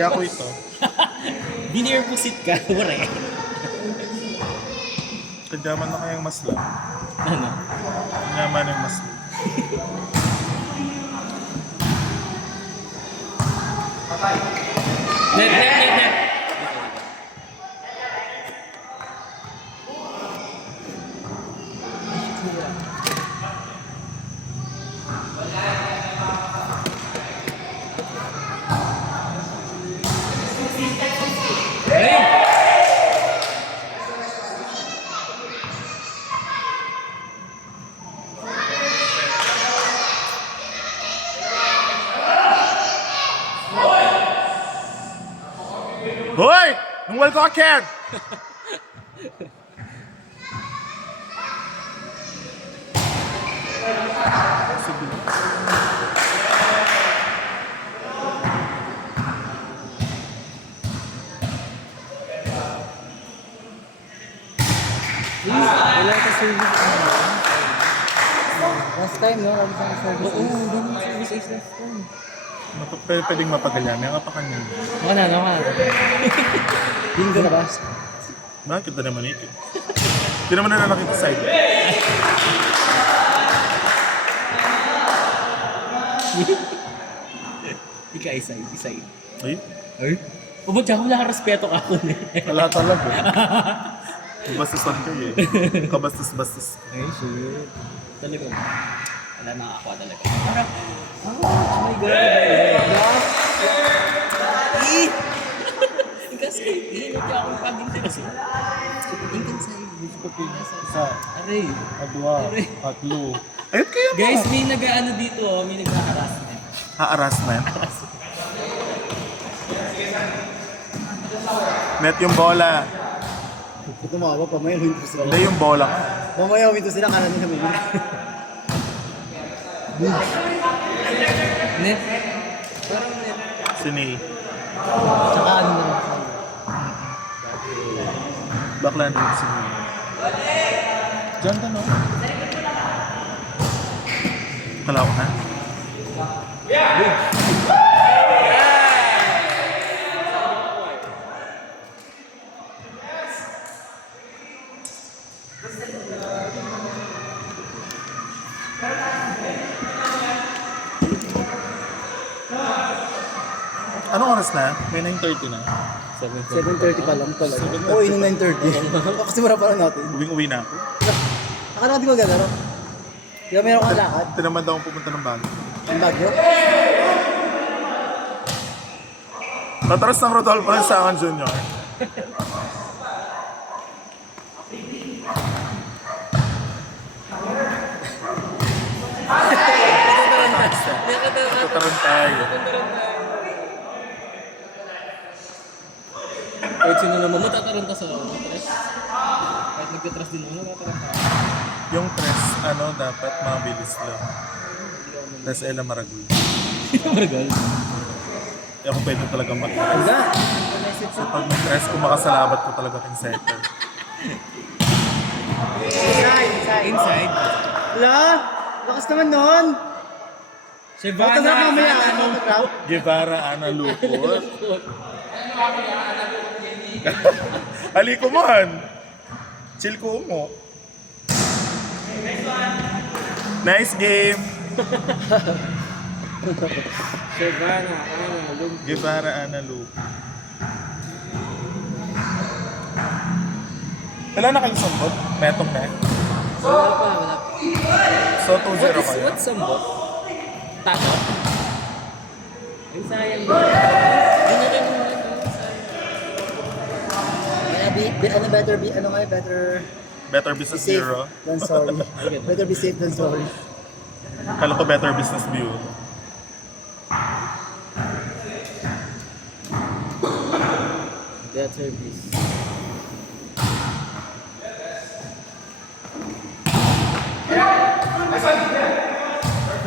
Kaya ako ito. Binir pusit ka, wari. Kadyaman na kayang masla. Ano? Kadyaman ng masla. Net. Hey! Hoy! Nung wal ko akyan! Wala ka service. Last time, no? Wala ka service. Oo, ganun service is last time. Pwedeng mapagalyan. May nga pa kanya. Wala na, wala. Bingo na ba? Bakit na naman ito? Hindi naman na nakita side. Ika isay. Ay? Ay? Ubod siya, wala kang respeto ka ako eh. Wala talaga. Kabastusan kayo eh. Kabastos-bastos. Ay, sure. Talaga. Wala na ako talaga. Parang, oh my God. Kasi, hindi akong pag-interes. Ingkan sa'yo. Gusto ko pinas. Isa, Aray. dua, tatlo. Ayun kayo to. Guys, may nag-ano dito, may nag-harassment. Harassment. Net yung bola. Kung tumawa, pamaya huminto sila. Hindi yung bola. Pamaya huminto sila, kala nila may Net. Parang net. Sini. Tsaka ano na lang sa'yo. Bakla na yung sini. Diyan ka no? Kala ko na. Anong oras na? May 9:30 na. 7:30 pa lang pala. Oo, yun yung 9:30. Kasi mura pa lang natin. Uwing-uwi na ako. Akala ko di ko gano'n. Di ba meron kang lakad? Tinamad akong pupunta ng bago. Ang bagyo? Tatras ng Rodolfo sa akin, Junior. Tataran tayo. Kahit sino naman, matataranta sa tres. Kahit nagtatras din ako, matataranta. Yung tres, dapat mabilis lang. Tres Ella Maragul. Margal. Kaya ako pwede talaga mag-tres. Hangga! So pag may tres, kung makasalabat ko talaga king setter. Inside. Wala! Lakas naman nun! Shavana. Autograph mamaya, autograph. Guevara, Ana Lupot. Aliko mo han. Chill ko mo. Nice game. Shavana. Guevara, Ana Lupot. Wala na kayong sambot? Metong na. Wala pa. So 2-0 kayo. What's sambot? Tato? Ay, sayang mo. Binigay mo rin. Ano better be, ano nga, better Better be Business safe Bureau. than sorry. Better be safe than sorry. Kala ko Better Business Bureau. That service.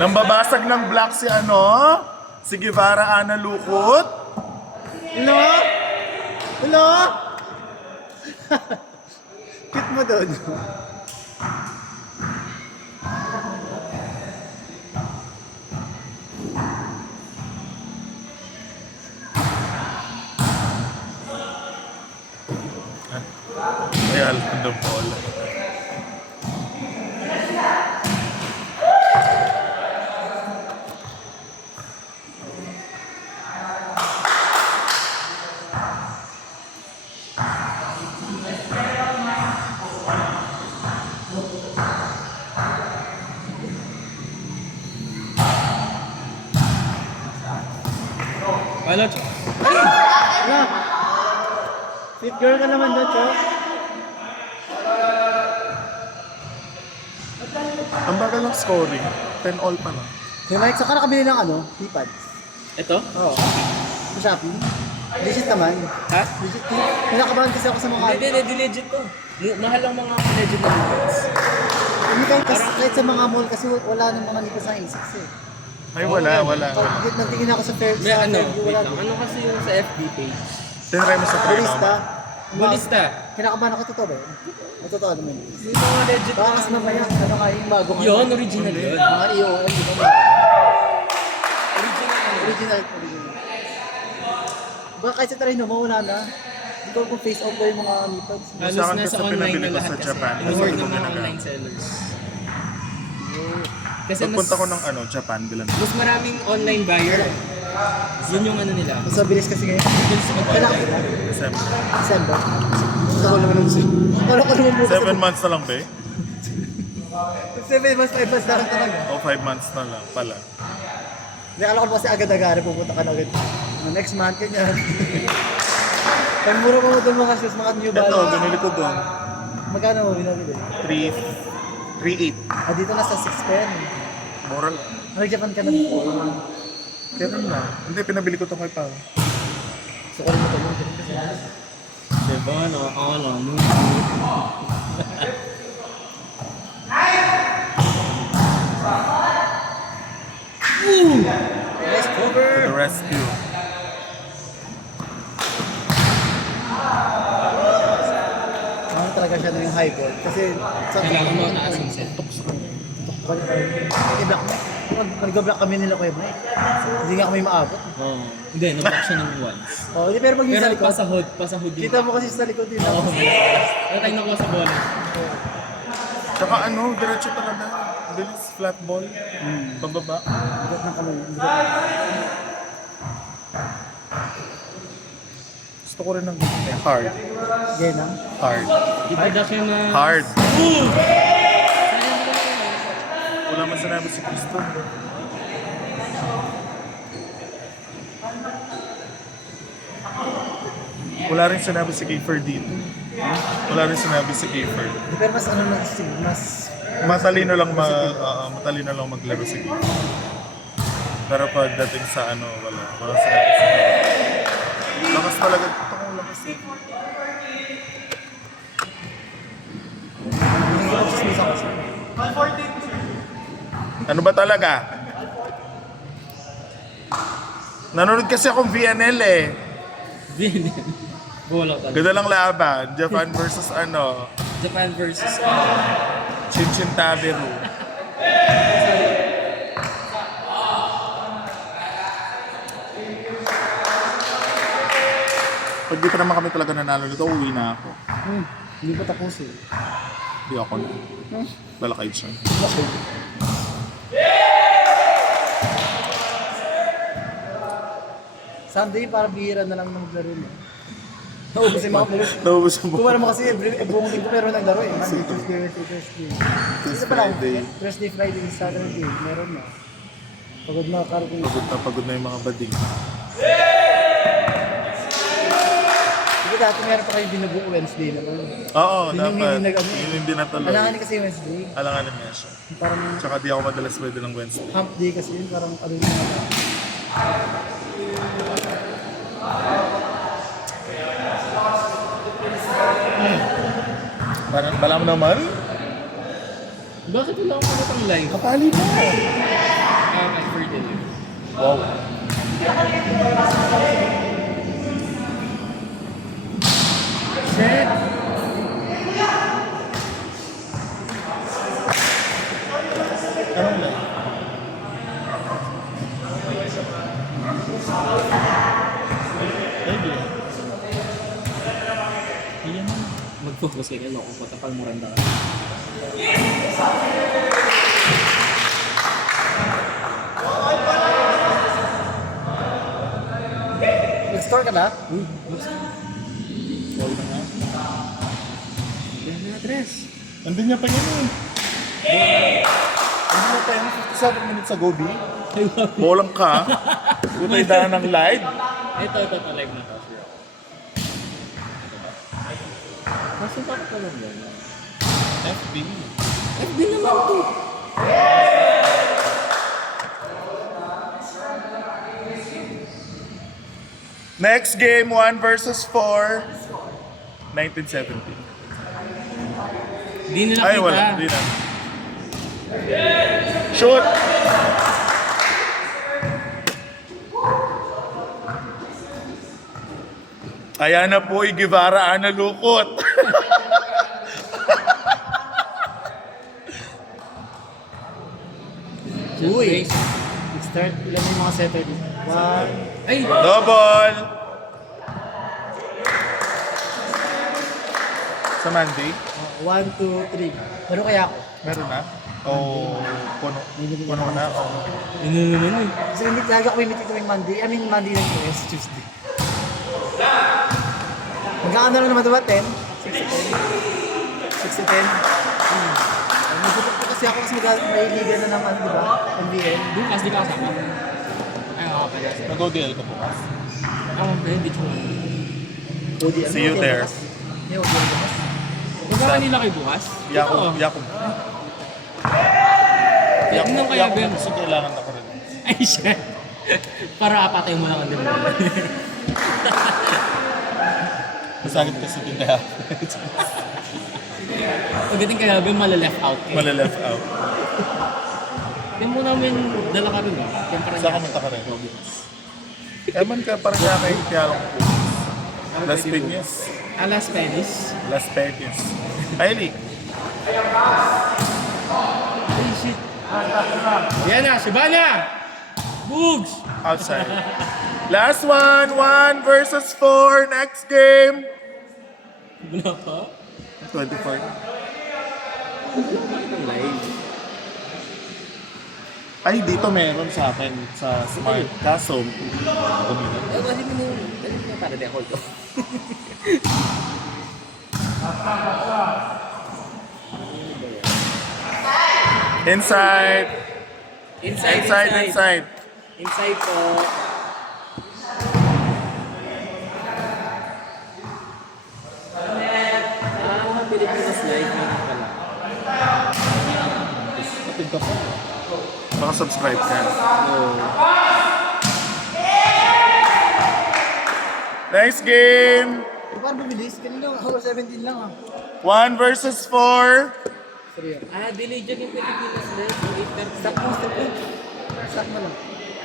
Nang babasag ng block si Guevara, Ana Lukot. Hello? Hello? Cute mo doon. Ay, Alando Paul. Wala, Chok. Wala. Fit girl ka naman doon, Chok. Ang bagal ng scoring. 10 all pa lang. Hey Mike, saan ka nakabili ng ano? T-pads? Ito? Oo. Sa Shopee? Legit naman. Ha? Legit. Pinakabahan kasi ako sa mga... Hindi, legit to. Mahal ang mga legit na nipples. Hindi kahit sa mga mall kasi wala nang mga nipples na A6 eh. Ay, wala. Kahit nagtingin ako sa fair, May sa ano, Fairview, wait wala lang. din. Ano kasi yung sa FB page? Tinry mo sa Bulista. Bulista. Kinakabahan ako, totoo ba yun? Totoo naman. Yung mga legit Baka kasi mamaya, ano nga yung bago nga. Yun, original yun. Mga EOL, di ba? Original. Baka kahit sa Tarino mo, wala na. Hindi ko kung face off ba yung mga nipples. Halos Sa akin nasa kasi online pinabili na ko lahat sa kasi. Japan. In-order Kasi ng ko mga ginagamit. online sellers. Kasi Pagpunta ko ng Japan, bilang mas maraming online buyer. Yun yung ano nila. Mas mabilis kasi ngayon. Bilis Kailangan mag-order. ko ba? December. December. Ako naman ang gusto. Akala ko naman bukas. 7 months na lang ba eh? 7 months, 5 months na lang talaga. O 5 months na lang pala. Hindi, akala ko kasi agad-agad pupunta ka na agad. Next month, ganyan. Pag mura mo doon mga shoes, mga New Ito, Balance. binili ko doon. Magkano mo binabili? 3.8. Ah, dito nasa 6 pa yan. Mura lang. Nag-Japan ka na before. Kailan na? Hindi, pinabili ko ito kay Pao. So, kung mo ito mo, ganun kasi. Diba, nakakala mo. Nice cover! To the rescue. Ano talaga siya ng high ball. Kasi, sa Kailangan mo taas yung set. i-block mo. Nag-block kami nila Kuya Mike. Hindi nga kami maabot. Oo. Hindi, nablock siya ng once. Oh, hindi, pero pag yung Pero sa likod, pasahod yun. kita mo kasi sa likod din. Oo, Pero tayo nakuha sa bola. Tsaka ano, diretso talaga. Bilis, flat ball. Pababa. Bigat ng kamay. Gusto ko rin ng ganyan eh. Hard. Ganyan. Hard. Dito daw siya na... Hard. Wala man sinabi si Cristo. Wala rin sinabi si Kiefer dito. Wala rin sinabi si Kiefer. Pero mas ano na kasi, mas Matalino lang maglaro si Kiefer. Pero pagdating sa ano, wala sinabi si Kiefer. Lakas talaga. Ito kong lakas eh. hindi ko magsismisa kasi. Ano ba talaga? Nanonood kasi akong VNL eh. Bola talaga. Ganda lang laban. Japan versus Japan versus Chinchin Tabiru. Pag di pa naman kami talaga nanalo nito, uwi na ako. Hindi ko tapos eh. Hindi ako na. Wala kayo siya. Sunday para bihira na lang maglaro mo. Naubos yung mga players. Naubos ang Kung mo kasi buong linggo meron ng laro eh. Monday, Tuesday, Wednesday, Thursday. Tuesday, Isa pa lang, Friday. Thursday, Friday, Saturday, meron na. Pagod na karating. Pagod na yung mga bading. Diba dati meron pa kayo binubuo Wednesday naman. Oo, Yun yung dapat. hindi nag-ano. Yun yung dinatuloy. Alangan kasi Wednesday. Alanganin niya siya. Parang Tsaka di ako madalas pwede ng Wednesday. hump day kasi yun. Parang ano yung mga Parang balam naman. Bakit wala akong pagkatang live? Kapali mo. At for dinner. Wow. shit! Anong lang? Pwede. Ayan na. Mag-focus ka kay Loko ko, tapal mo randa ka. Nag-store ka na? Uy, call na nga. Yan na address. Andun niya pa yan eh. Ano na tayo? 57 minutes ago, B? Bolang ka. Utay daan ng live. Ito, live na to. Sure. Kaso bakit ka lang yan? FB. FB naman to. Next game, 1 versus 4. 1970. Hindi nila Ay, kita. wala. Di na. Shoot! Ayan na po, Guevara, Ana Lukot. Uy! Nag-start. Ilan yung mga setter dito? 1. Ay! Double! Sa Monday, 1, 2, 3. Meron kaya ako? meron na? O puno na? O Ano naman eh. Kasi hindi talaga ako may meeting tuwing Monday. I mean, Monday lang yung Tuesday. Magkakano lang naman diba? 10? 6 to 10? 6 to 10? Nagutot ko kasi ako kasi may liga na naman, di ba? NBL. Bukas di ka kasama. Ay, ako pala. nag-ODL ka bukas. Ako pala, hindi ko. ODL. See you there. May ODL bukas. Magkaka nila kayo bukas? Yakob. Yakob. Tignan kaya ba yun? Kasi kailangan ako rin. Ay, shit. Para apatay mo lang ang demo. Masakit kasi kaya. Pagdating kaya ba mala-left out eh. Mala-left out. Yan mo namin dala ka rin ah. Yan parang Saan ka munta ka rin? Eman ka parang nga kay Tialong po. Las Piñas. Alas Penis. Las Piñas. Kylie. Ay, shit. Yan na, Sibana! Bugs! Outside. Last one. 1 versus 4. Next game. Wala pa? 24. Live. Ay, dito meron sa akin sa Smart. Kaso, bumili. Eh, kasi mo para di ako ito. Inside. Inside. Inside. Inside po. Pilipinas live na pala. Kapit ka pa. Baka subscribe ka. Next game. Paano bumilis? Kanina, hour 17 lang ah. 1 versus 4. Sorry ah. Delay dyan yung Pilipinas live. Stop mo, stop mo. Stop mo lang.